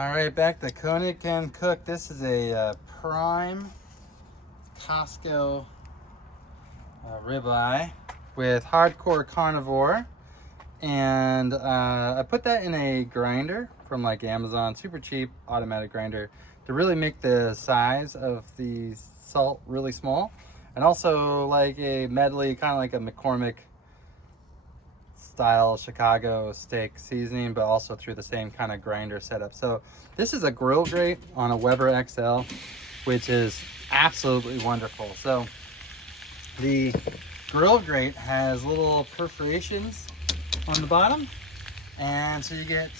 All right, back to Konig can cook. This is a prime Costco ribeye with hardcore carnivore, and I put that in a grinder from like Amazon, super cheap automatic grinder to really make the size of the salt really small, and also like a medley, kind of like a McCormick style Chicago steak seasoning, but also through the same kind of grinder setup. So this is a grill grate on a Weber XL, which is absolutely wonderful. So the grill grate has little perforations on the bottom, and so you get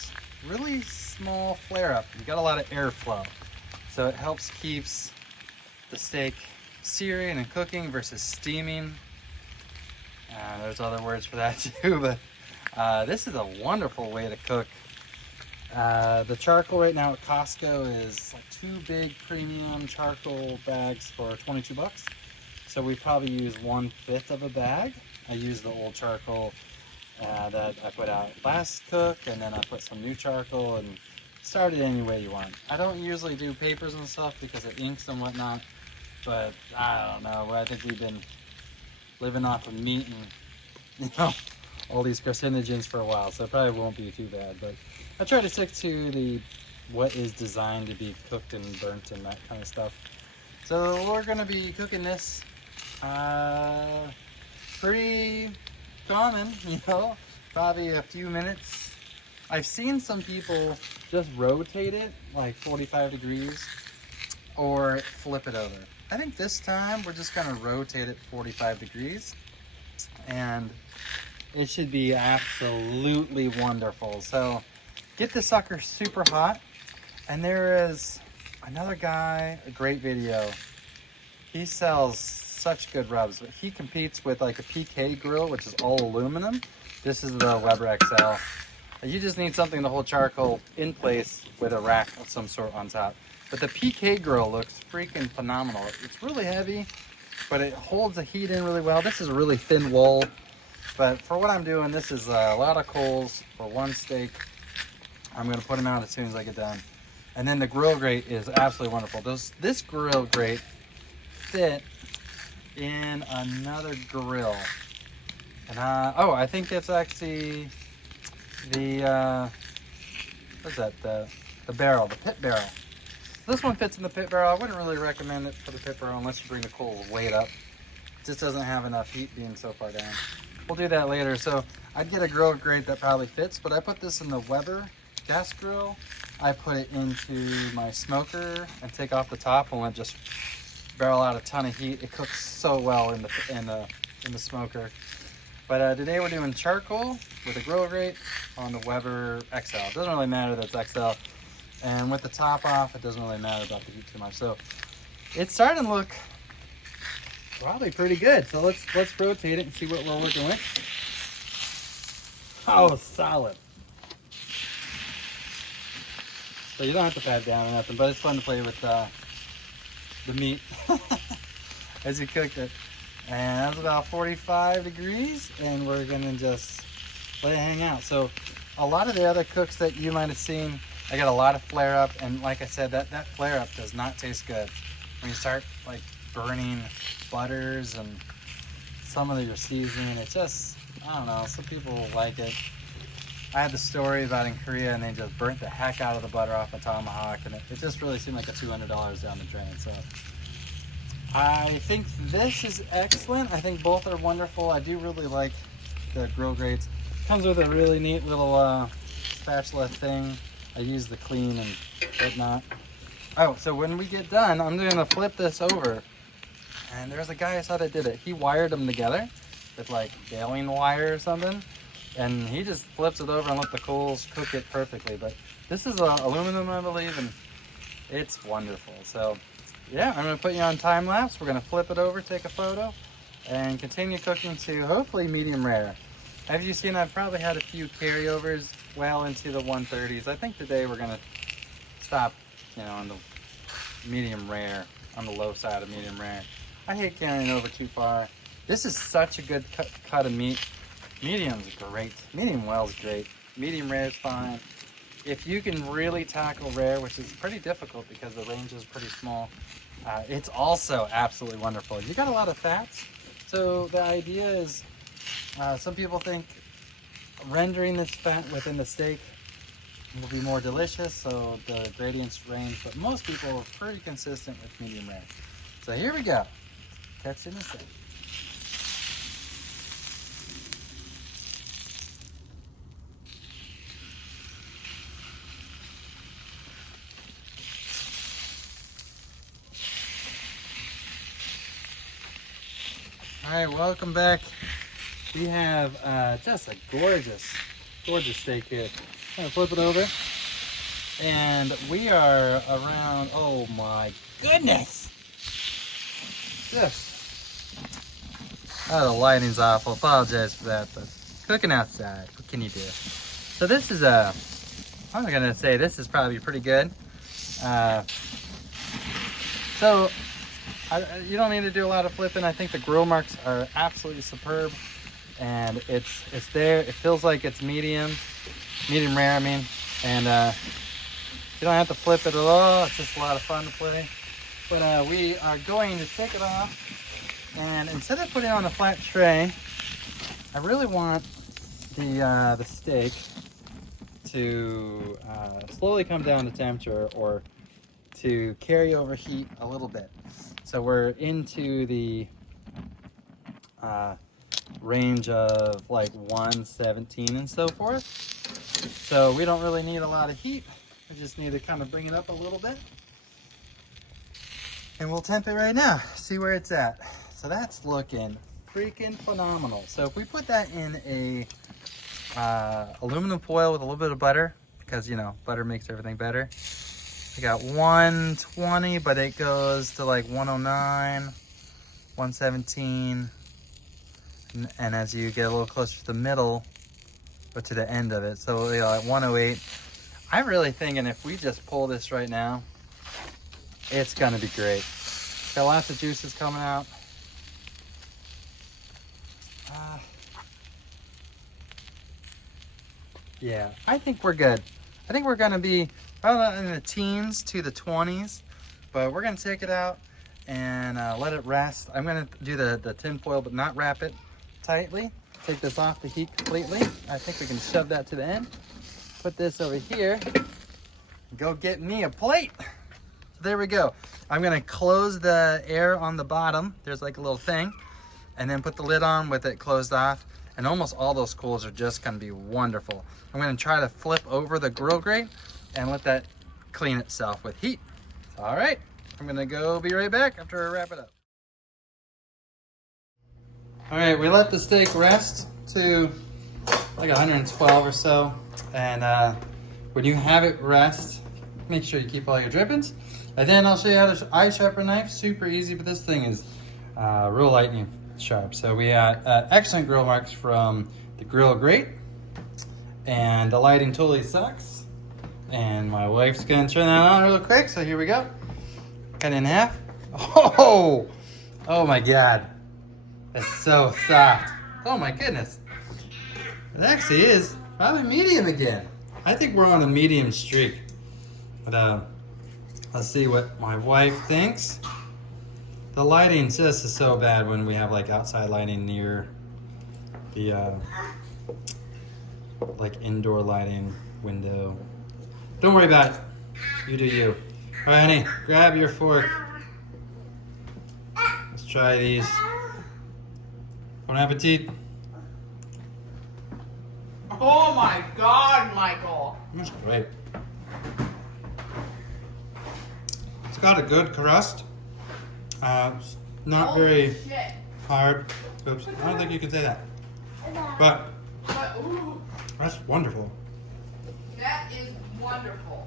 really small flare up. You got a lot of airflow, so it helps keeps the steak searing and cooking versus steaming. There's other words for that too, but this is a wonderful way to cook. The charcoal right now at Costco is like 2 big premium charcoal bags for 22 bucks. So we probably use 1/5 of a bag. I use the old charcoal that I put out last cook, and then I put some new charcoal and start it any way you want. I don't usually do papers and stuff because it inks and whatnot, but I don't know. I think we've been living off of meat and all these carcinogens for a while, so it probably won't be too bad. But I try to stick to the what is designed to be cooked and burnt and that kind of stuff. So we're gonna be cooking this pretty common, probably a few minutes. I've seen some people just rotate it like 45 degrees or flip it over. I think this time we're just gonna rotate it 45 degrees, and it should be absolutely wonderful. So get the sucker super hot. And there is another guy, a great video. He sells such good rubs. He competes with like a PK grill, which is all aluminum. This is the Weber XL. You just need something to hold charcoal in place with a rack of some sort on top. But the PK grill looks freaking phenomenal. It's really heavy, but it holds the heat in really well. This is a really thin wall, but for what I'm doing, this is a lot of coals for one steak. I'm gonna put them out as soon as I get done. And then the grill grate is absolutely wonderful. This grill grate fit in another grill. And I think that's actually the, what's that, the barrel, the pit barrel. This one fits in the pit barrel. I wouldn't really recommend it for the pit barrel unless you bring the coals way up. It just doesn't have enough heat being so far down. We'll do that later. So I'd get a grill grate that probably fits, but I put this in the Weber gas grill. I put it into my smoker and take off the top and let it just barrel out a ton of heat. It cooks so well in the smoker. But today we're doing charcoal with a grill grate on the Weber XL. It doesn't really matter that it's XL. And with the top off, it doesn't really matter about the heat too much. So it's starting to look probably pretty good. So let's rotate it and see what we're working with. Oh, solid. So you don't have to pat down or nothing, but it's fun to play with the meat as you cook it. And that's about 45 degrees, and we're gonna just let it hang out. So a lot of the other cooks that you might have seen, I got a lot of flare up, and like I said, that flare up does not taste good. When you start like burning butters and some of your seasoning, it just, I don't know, some people like it. I had the story about in Korea, and they just burnt the heck out of the butter off a tomahawk, and it just really seemed like a $200 down the drain. So I think this is excellent. I think both are wonderful. I do really like the grill grates. Comes with a really neat little spatula thing. I use the clean and whatnot. Oh, so when we get done, I'm gonna flip this over. And there's a guy I saw that did it. He wired them together with like baling wire or something. And he just flips it over and let the coals cook it perfectly. But this is aluminum, I believe, and it's wonderful. So yeah, I'm gonna put you on time lapse. We're gonna flip it over, take a photo, and continue cooking to hopefully medium rare. As you've seen, I've probably had a few carryovers well into the 130s. I think today we're gonna stop, on the medium rare, on the low side of medium rare. I hate carrying over too far. This is such a good cut of meat. Medium's great. Medium well's great. Medium rare is fine. if you can really tackle rare, which is pretty difficult because the range is pretty small, it's also absolutely wonderful. You got a lot of fats, so the idea is, some people think rendering this fat within the steak will be more delicious, so the gradients range, but most people are pretty consistent with medium rare. So here we go. Catch in a second. All right, welcome back. We have just a gorgeous, gorgeous steak here. I'm gonna flip it over. And we are around, oh my goodness. Oh, the lighting's awful. Apologize for that, but cooking outside, what can you do? So this is I'm gonna say this is probably pretty good. You don't need to do a lot of flipping. I think the grill marks are absolutely superb, and it's there. It feels like it's medium rare, I mean, and you don't have to flip it at all. It's just a lot of fun to play. But we are going to take it off, and instead of putting it on a flat tray, I really want the steak to slowly come down to temperature or to carry over heat a little bit. So we're into the range of like 117 and so forth. So we don't really need a lot of heat. We just need to kind of bring it up a little bit. And we'll temp it right now, see where it's at. So that's looking freaking phenomenal. So if we put that in a aluminum foil with a little bit of butter, because you know, butter makes everything better. I got 120, but it goes to like 109, 117. And as you get a little closer to the middle, or to the end of it, so you know, at 108, I'm really thinking if we just pull this right now, it's gonna be great. Got lots of juices coming out. Yeah, I think we're good. I think we're gonna be probably in the teens to the 20s, but we're gonna take it out and let it rest. I'm gonna do the tin foil, but not wrap it tightly. Take this off the heat completely. I think we can shove that to the end. Put this over here. Go get me a plate. So there we go. I'm gonna close the air on the bottom. There's like a little thing. And then put the lid on with it closed off. And almost all those coals are just gonna be wonderful. I'm gonna try to flip over the grill grate and let that clean itself with heat. All right, I'm gonna go be right back after I wrap it up. All right, we let the steak rest to like 112 or so. And when you have it rest, make sure you keep all your drippings. And then I'll show you how to eye sharpen knife. Super easy, but this thing is real lightning sharp. So we got excellent grill marks from the Grill Grate. And the lighting totally sucks. And my wife's gonna turn that on real quick. So here we go. Cut it in half. Oh my God. It's so soft. Oh my goodness. It actually is probably medium again. I think we're on a medium streak. But let's see what my wife thinks. The lighting just is so bad when we have like outside lighting near the like indoor lighting window. Don't worry about it. You do you. All right, honey, grab your fork. Let's try these. Bon appetit. Oh my God, Michael. That's great. It's got a good crust. It's not very shit. hard. Oops, I don't think you can say that. But Ooh, that's wonderful. that is wonderful.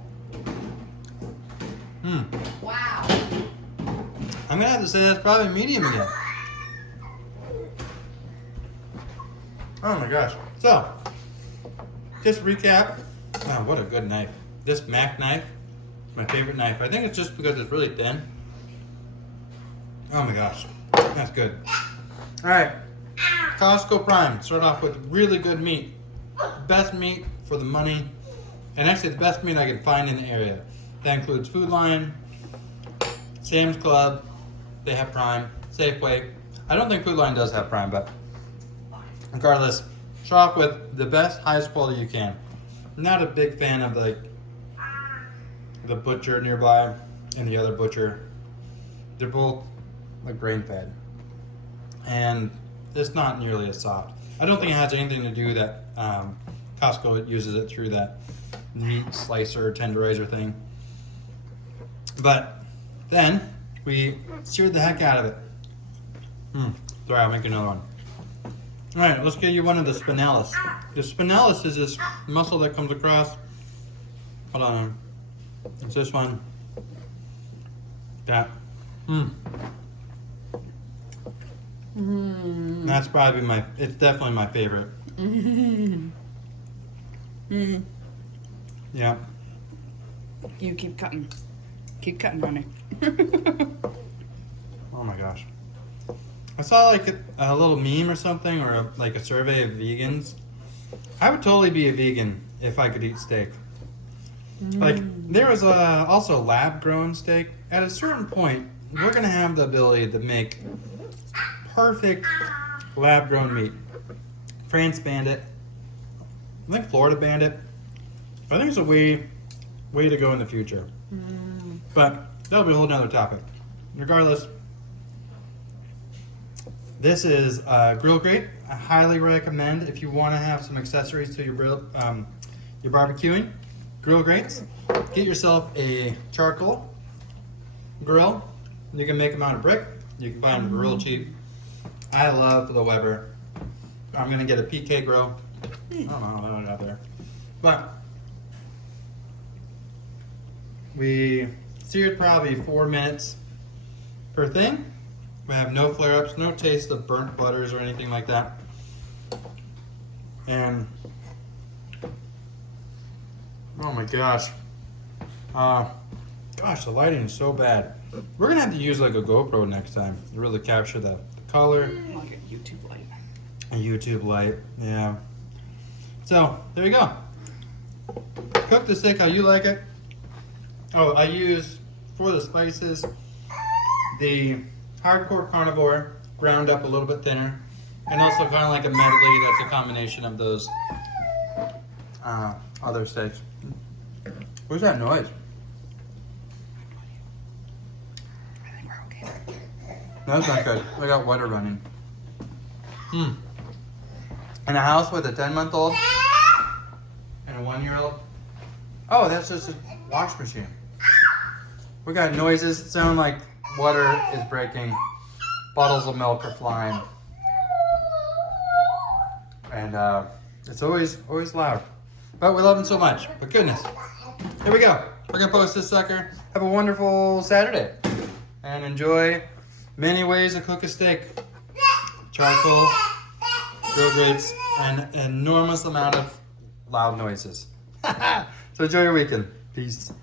Wow. I'm gonna have to say that's probably medium again. Oh my gosh. So, just recap. Oh, what a good knife. This Mac knife, my favorite knife. I think it's just because it's really thin. Oh my gosh, that's good. All right, Costco Prime. Start off with really good meat. Best meat for the money. And actually the best meat I can find in the area. That includes Food Lion, Sam's Club, they have Prime, Safeway. I don't think Food Lion does have Prime, but regardless, shop with the best, highest quality you can. I'm not a big fan of like the butcher nearby and the other butcher. They're both like grain fed. And it's not nearly as soft. I don't think it has anything to do that Costco uses it through that meat slicer tenderizer thing. But then we seared the heck out of it. Sorry, I'll make another one. All right, let's get you one of the spinalis. The spinalis is this muscle that comes across. Hold on. It's this one. That. That's probably it's definitely my favorite. Yeah. You keep cutting. Keep cutting, honey. Oh my gosh. I saw like a little meme or something, or like a survey of vegans. I would totally be a vegan if I could eat steak. Like, there was also lab-grown steak. At a certain point, we're going to have the ability to make perfect lab-grown meat. France banned it. I think Florida banned it. I think it's a way to go in the future. But that'll be a whole nother topic. Regardless, this is Grill Grate. I highly recommend if you want to have some accessories to your barbecuing. Grill Grates. Get yourself a charcoal grill. You can make them out of brick. You can buy them real cheap. I love the Weber. I'm gonna get a PK grill. I don't know how I got there, but we seared probably 4 minutes per thing. We have no flare-ups, no taste of burnt butters or anything like that. And oh my gosh. Gosh, the lighting is so bad. We're gonna have to use like a GoPro next time to really capture the color. I'll get YouTube light. A YouTube light, yeah. So, there you go. Cook the steak how you like it. Oh, I use, for the spices, the hardcore carnivore, ground up a little bit thinner, and also kind of like a medley that's a combination of those other steaks. What's that noise? I think we're okay. That's not good. I got water running. In a house with a 10-month-old and a 1-year-old. Oh, that's just a wash machine. We got noises that sound like water is breaking. Bottles of milk are flying. And it's always loud. But we love them so much. But goodness. Here we go. We're going to post this sucker. Have a wonderful Saturday. And enjoy many ways to cook a steak. Charcoal, grill grates, and an enormous amount of loud noises. So enjoy your weekend. Peace.